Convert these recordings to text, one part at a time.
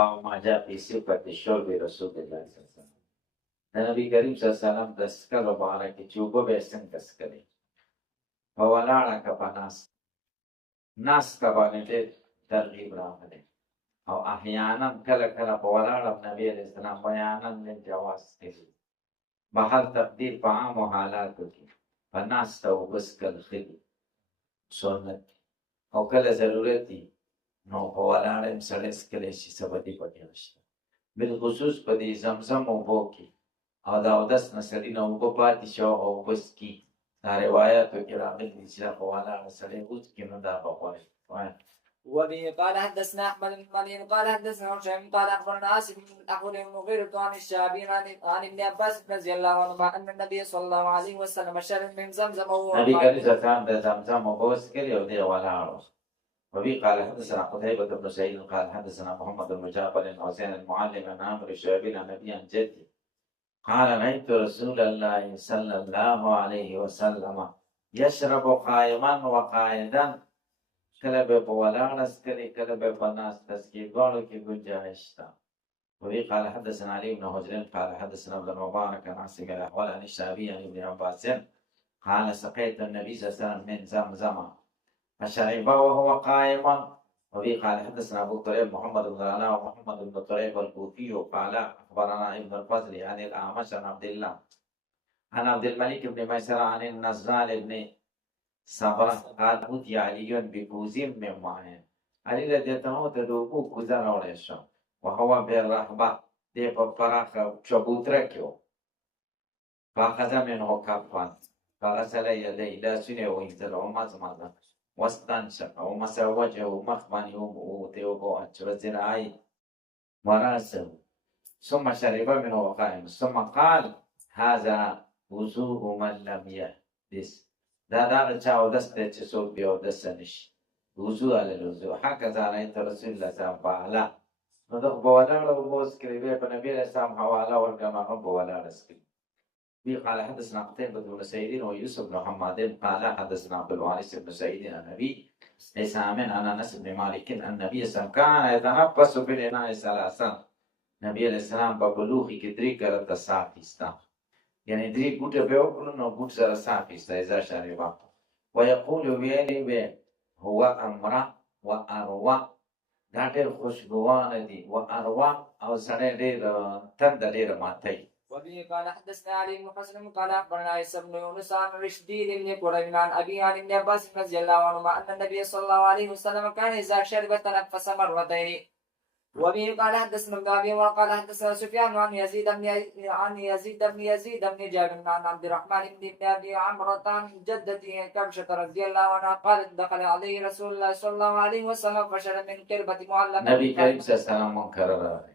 باب ما جاء في صفة شرب رسول الله صلی الله علیه وسلم. د نبی کریم صلی الله علیه وسلم د سکلو باره کې چې اوبه به یې څنګه څکلې، په ولاړه که په ناسته باندې ډېر ترغیب راغلی، او احیانا کله کله په ولاړه نبی علیه السلام بیانا للجواز کوي، بهر تقدیر په عامو حالاتو کې په ناسته اوبه څکل ښه دي، سنت دي، او کله ضرورت دي نو په ولاړه هم سړی څکلی شي، څه بدي پکې نشته. بالخصوص په دې زمزم اوبو کې او د اودس نه سړي نه اوبه پاتې شي او اوبه څکي، دا روایاتو کې راغلي دي چې دا په ولاړه سړی وڅکي نو دا به غوره وي. وبه قال حدثنا احمد بن مريم قال حدثنا هشام قال اخبرنا عاصم اخبرنا المغيرة عن الشعبي عن ابن عباس رضي الله عنهما ان النبي صلى الله عليه وسلم شرب من زمزم نبی کریم صلی الله علیه وسلم د زمزم اوبه وڅکلې او دی ولاړ. وبه قال حدثنا قتيبة بن سعيد قال حدثنا محمد بن جعفر بن حسين المعلم عن عامر الشعبي عن ابي عن جدي قال رأيت رسول الله صلى الله عليه وسلم يشرب قائما وقاعدا، کله به په ولاړه څکلې کله به په ناسته څکي، دواړو کې گنجائش شته. وبه قال حدثنا علي بن حجر قال حدثنا ابن المبارك عن عاصم الاحوال عن الشعبي عن ابن عباس قال سقيت النبي صلى الله عليه وسلم من زمزم فشرب وهو قائما. وبه قال حدثنا ابو طريب محمد بن العلاء ومحمد بن طريب الكوفي قال اخبرنا ابن الفضل عن الاعمش عن عبد الله عن عبد الملك بن ميسرة عن النزال بن صبرا قال اوتي علي بكوز من ماء، علي رضي الله عنه ته د اوبو کوزه راوړی شو، وهو بالرحبه، دی په پراخه چبوتره کې و، فاخذ منه کفا فغسل يديه، لاسونه یې وینځل ومضمض واستنشق ومسح وجهه، مخ باندې ته اوبه واچوه، ذراعيه وراسه، ثم شرب منه وقائم، ثم قال هذا وضوء من لم يحدث، دا دغه چا اودس دی چې څوک بې اودسه نشي، وضوء علی الوضوء هکذا رأیت رسول الله صلی الله علیه وسلم فعله. نو دغه په ولاړه اوبه وڅکلې، بیا په نبي علیه السلام حواله ورکړم، هغه په ولاړه څکلي. به قال حدثنا قتيبة بن سعيد ويوسف بن حماد قال حدثنا عبد الوارث بن سعيد عن ابي اسحاق عن انس بن مالك ان النبي صلى الله عليه وسلم كان يتنفس بالاناء ثلاثا، نبی علیه السلام په بلوغي کې 3 کرته ساه اخیسته، یعنی 3 ګوټه به وکړو نو ګوټ سره ساه اخیسته، اذا شربه ويقول ویلی به هو امره و اروه، دا ډېر خوشبوانه دي، و اروه او سړی ډېر تنده ډېره ماتوي. وبه قال حدثنا علي بن حسن قال اخبرنا عيسى بن يونس عن رشدين بن قريب عن ابي عن ابن عباس رضي الله عنهما ان النبي صلى الله عليه وسلم كان اذا شرب تنفس مرتين. وبه قال حدثنا ابن ابي وقال حدثنا سفيان عن يزيد بن جابر عن عبد الرحمن بن ابي عمرو عن جدته كبشه رضي الله عنها قالت دخل عليه رسول الله صلى الله عليه وسلم فشرب من قربة معلقة. نبی کریم صلی الله علیه وسلم منکرر راغی،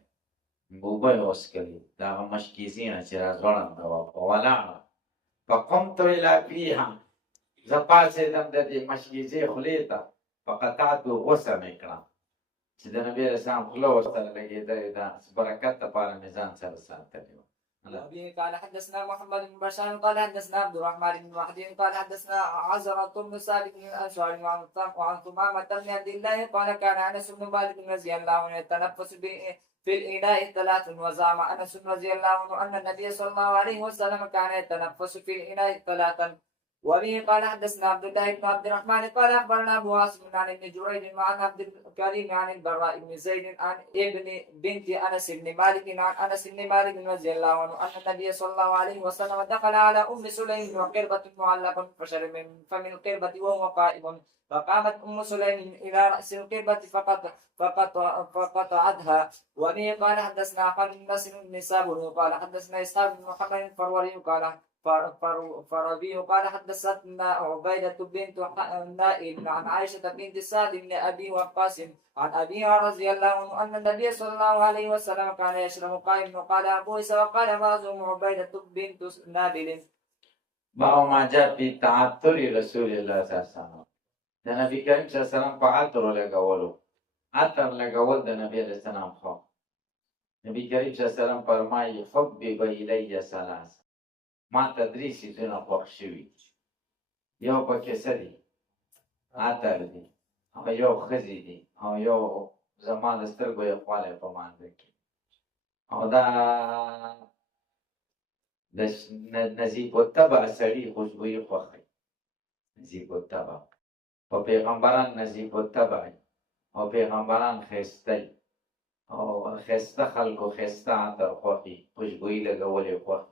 اوبه یې وڅکلې، د هغه مشکیزي نه چې راځوړنده وه په ولاړه، فقمت الی فیها، زه پاڅېدم د دې مشکیزې خولې ته، فقطعتو غوڅه مې کړه، چې د نبي علیه السلام خوله ورسره لګېدلې ده، برکت دپاره مې ځان سره ساتلې وه. وبه قال حدثنا محمد بن بشار قال حدثنا عبد الرحمن بن وهب قال حدثنا عزرة بن ثابت بن الأنصاري وعن ثمامة بن عبد الله قال كان أنس بن مالك رضي الله عنه يتنفس في الإناء 3 وزعم أنس رضي الله عنه أن النبي صلى الله عليه وسلم كان يتنفس في الإناء 3. وبه قال حدثنا عبد الله بن عبد الرحمن قال اخبرنا ابو عاصم عن ابن جريج عن عبد الكريم عن البراء بن زيد عن ابن بنت انس بن مالك عن انس بن مالك رضي الله عنه ان النبي صلى الله عليه وسلم دخل على ام سليم وقربة معلقة فشرب من فم القربة وهو قائم، فقامت ام سليم الى راس القربة فقطعتها. وبه قال حدثنا خالد بن نصر بن صابر قال حدثنا اسحاق بن محمد الفروري قال فربي قال حدثتنا عبيدة بنت نائل عن عائشة بنت سعد بن أبي وقاص عن أبيها رضي الله عنه أن النبي صلى الله عليه وسلم كان يشرب قائما. وقال أبو عيسى وقال بعضهم عبيدة بنت نابل. باب ما جاء في تعطر رسول الله صلی الله علیه وسلم، د نبی کریم صلی الله علیه وسلم په عطر لګولو، عطر لګول د نبی علیه السلام خو، نبی کریم صلی الله علیه وسلم فرمایي حبب الی ثلاث، ما ته 3 څیزونه خوښ شوي، یو پکې څه دي؟ عطر دي، او یو ښځې دي، او یو زما د سترګو یخوالی په مانځه کې او دا د نظیف الطبع سړي خوشبويي خوښوي نظیف الطبع او پیغمبران نظیف الطبع او پیغمبران ښایسته او ښایسته خلکو ښایسته عطر خوښي خوشبويي لګول یې خوښ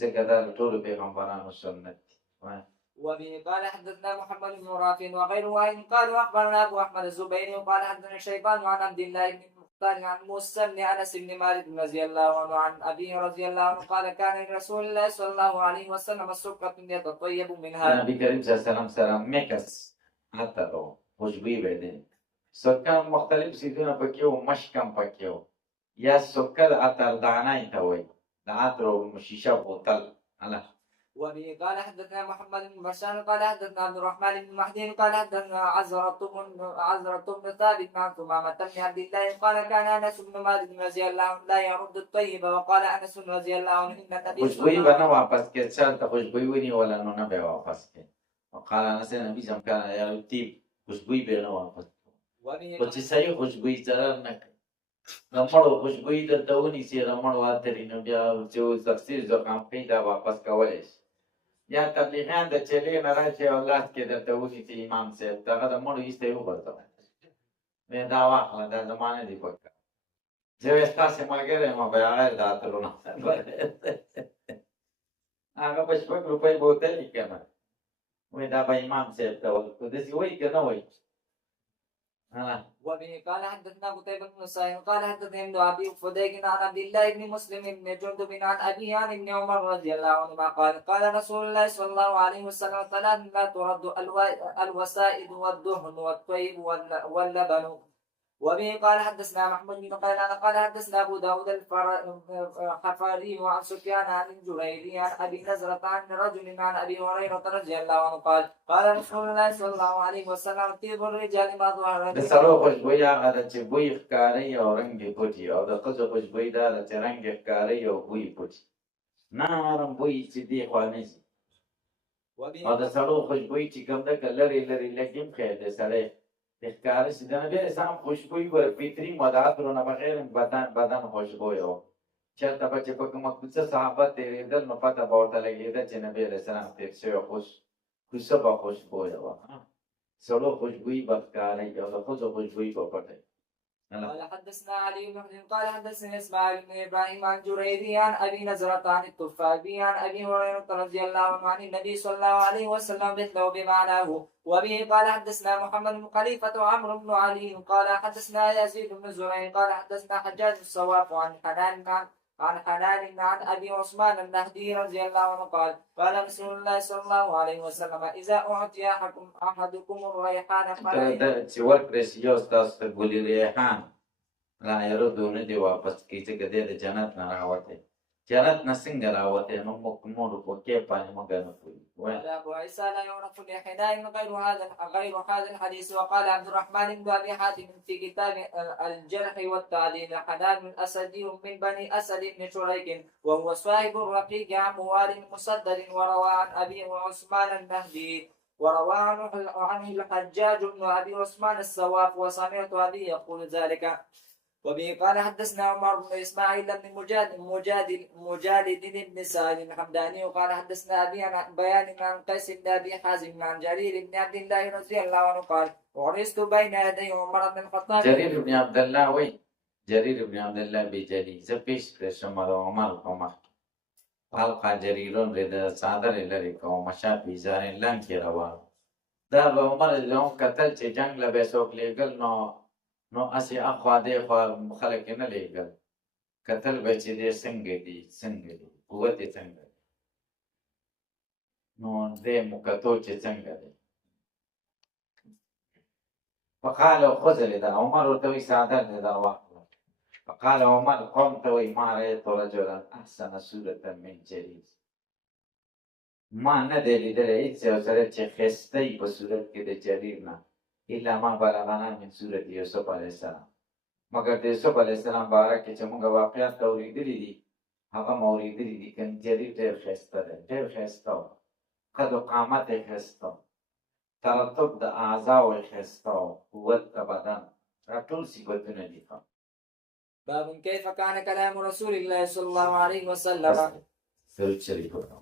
ځکه دا د ټولو پیغمبرانو سنت دي وبه قال حدثنا محمد بن رافع وغيره وإن قال أخبرنا أبو أحمد الزبيري وقال حدثنا شيبان عن عبد الله بن مختار عن موسى بن أنس بن مالك رضي الله عنه عن أبيه رضي الله عنه قال كان لرسول الله صلى الله عليه وسلم سكة يتطيب منها. نبی کریم صلی الله علیه وسلم سره مکس عطر او خوشبويي به دي سکه مختلف سیزونه پکې او مشکم پکې او یا سکه عطر دانه ته وایي د عطر او شیشه بوتل الله. وبه قال حدثنا محمد بن بشار قال حدثنا عبد الرحمن بن مهدي قال حدثنا عزرة بن ثابت مع ثمامة بن عبد الله قال كان انس بن مالك رضي الله عنه لا يرد الطيب وقال انس رضي الله عنه ان النبي خوشبويي به نه واپس کې چا ته خوشبويي ونیوله نو نه به واپس کې وقال انس نبی سم کان یا طيب خوشبويي به نه واپس او چې صحیح خوشبويي ضرر نه کوي رمړو خوشبويي درته ونیسي رمړو عطرې نو بیا چې تفسیر زکام پیدا واپس کولی شي یا تبلیغیان د چلې نه راشي او لاس کې درته ونیسي امام صاحب دغه د مړو ایسته یې وغورځوه مې دا واخله دا زما نه دي پکار زه وایي ستاسې ملګری یم به هغه د عطرونه هغه په 6 روپۍ بوتل وي که نه وایي دا به امام صاحب ته ورکړو داسې وایي که نه وایي. وبه قال حدثنا قتيبة بن سعيد قال حدثنا ابن ابي فديك عن عبد الله بن مسلم بن جندب عن ابي عن ابن عمر رضي الله عنهما قال قال رسول الله صلى الله عليه وسلم ثلاث لا ترد الوسائد والدهن والطيب واللبن. وبه قال حدثنا محمود بن قيلان قال حدثنا ابو داود الحفاري وعن سفيان عن الجريري عن ابي نزرة عن رجل عن ابي هريرة رضي الله عنه قال قال رسول الله صلى الله عليه وسلم طيب الرجال ما ظهر د سړو خوشبويي هغه ده چې بوی ښکاري او رنګ یې پټي او د ښځو خوشبويي دا ده چې رنګ یې ښکاري او بوی پټي نرم بوی چې دی خوا نه ځي او د سړو خوشبويي چې کوم ده که لرې لرې لږ هم ښه دی سړی ښکاره شي د نبي اسلام خوشبويي ور فطري مدعاترو نه بغیر بدن خوشبویه و چېرته به چې په کومه کوڅه صحابه تېرېدل نو پته به ورته لګېده چې نبي علیه السلام تېر شوی کوڅه به خوشبویه وه سړو خوشبويي به ښکاري او د ښځو خوشبويي به پټوي. قال حدثنا علي بن حجر قال حدثنا اسماعيل بن ابراهيم عن جريري عن ابي نزرة عن الطفافي عن ابي هريرة رضي الله عنه عن النبي صلى الله عليه وسلم مثله بمعناه. وبه قال حدثنا محمد بن خليفة وعمرو بن علي قال حدثنا يزيد بن زريع قال حدثنا حجاج الصواف عن حنان عن ابي عثمان النهدي رضي الله عنه قال قال رسول الله صلى الله عليه وسلم اذا اعطي احدكم الريحان چې ورکړی شي یو ستاسو ته ګلي ریحان لا یردو نه دي واپس کوي ځکه دی د جنت نه راوتی جنت نه څنګه راوتی نو موږ په کې باندې موږ نه پوهېږو. قال ابو عيسى لا يعرف لحنان غير هذا الحديث. وقال عبد الرحمن بن ابي حاتم في كتاب الجرح والتعديل حنان الاسدي من بني اسد بن شريك وهو صاحب الرقيق عن موال مسدد وروى عن ابي عثمان النهدي وروى عنه الحجاج بن ابي عثمان السواف وسمعت ابي يقول ذلك. وبه قال حدثنا عمر بن اسماعيل بن مجالد بن سعد الحمداني وقال حدثنا ابي عن بيان عن قيس بن ابي حازم عن جرير بن عبد الله رضي الله عنه قال عرست بين يدي عمر بن الخطاب. جرير بن عبد الله وي جرير بن عبد الله بجلي زبيش شمال عمر قومه حلقه جريرون رد صادر لري قوم شاب بيزار لان کې روان دا به عمر له قتل چې جنگ له به څوک لګل نو اسی اخوا دی خوا خلک نه لېږل کتل به چې دی څنګه دي قوت یې څنګه دی نو دی مکتو چې څنګه دی فقال خذل ده عمر ورته وایي سعادت دې در واخله فقال عمر قوم ته وایي ما رأیت رجلا احسن صورة من جرير ما نه دی لیدلی هېڅ یو سړی چې ښایسته وي په صورت کې د جریر نه الا ما بلغنا من سورة یوسف علیه السلام مگر د یوسف علیه السلام باره کې چې موږ واقعات اورېدلي دي هغه مو اورېدلي دي که جریر ډېر ښایسته دی ډېر ښایسته و قد و قامت یې ښایسته و ترتب د اعضاو یې ښایسته و قوت د بدن ټول صفاتونه دي. باب كيف كان كلام رسول الله صلى الله عليه وسلم. درود شریف وکړو.